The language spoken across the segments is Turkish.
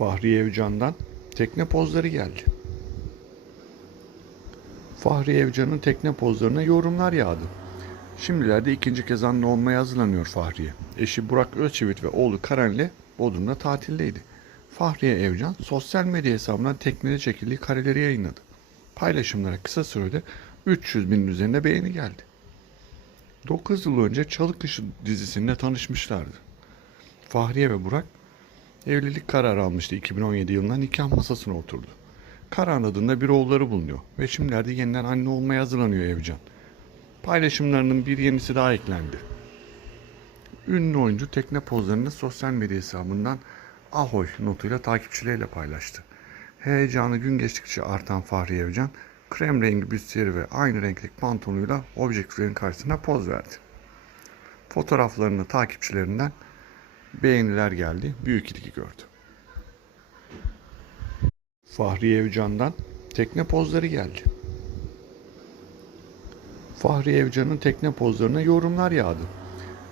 Fahriye Evcan'dan tekne pozları geldi. Fahriye Evcan'ın tekne pozlarına yorumlar yağdı. Şimdilerde ikinci kez anne olmaya hazırlanıyor Fahriye. Eşi Burak Özçivit ve oğlu Karen'le Bodrum'da tatildeydi. Fahriye Evcan sosyal medya hesabından teknede çekildiği kareleri yayınladı. Paylaşımlara kısa sürede 300 binin üzerinde beğeni geldi. 9 yıl önce Çalı Kışı dizisinde tanışmışlardı. Fahriye ve Burak evlilik kararı almıştı 2017 yılında nikah masasına oturdu. Karan adında bir oğulları bulunuyor ve şimdilerde yeniden anne olmaya hazırlanıyor Evcan. Paylaşımlarının bir yenisi daha eklendi. Ünlü oyuncu tekne pozlarını sosyal medya hesabından Ahoy notuyla takipçileriyle paylaştı. Heyecanı gün geçtikçe artan Fahri Evcan, krem rengi büstiyeri ve aynı renklik pantolonuyla objektiflerin karşısına poz verdi. Fotoğraflarını takipçilerinden beğeniler geldi, büyük ilgi gördü. Fahri Evcan'dan tekne pozları geldi. Fahri Evcan'ın tekne pozlarına yorumlar yağdı.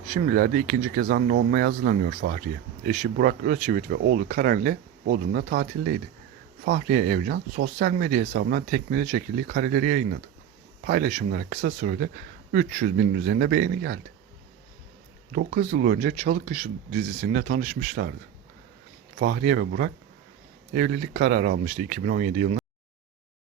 Şimdilerde ikinci kez anne olmaya hazırlanıyor Fahriye. Eşi Burak Özçivit ve oğlu Karen'le Bodrum'da tatildeydi. Fahriye Evcan sosyal medya hesabından teknede çekildiği kareleri yayınladı. Paylaşımlara kısa sürede 300 binin üzerinde beğeni geldi. 9 yıl önce Çalı Kışı dizisinde tanışmışlardı. Fahriye ve Burak evlilik kararı almıştı 2017 yılında.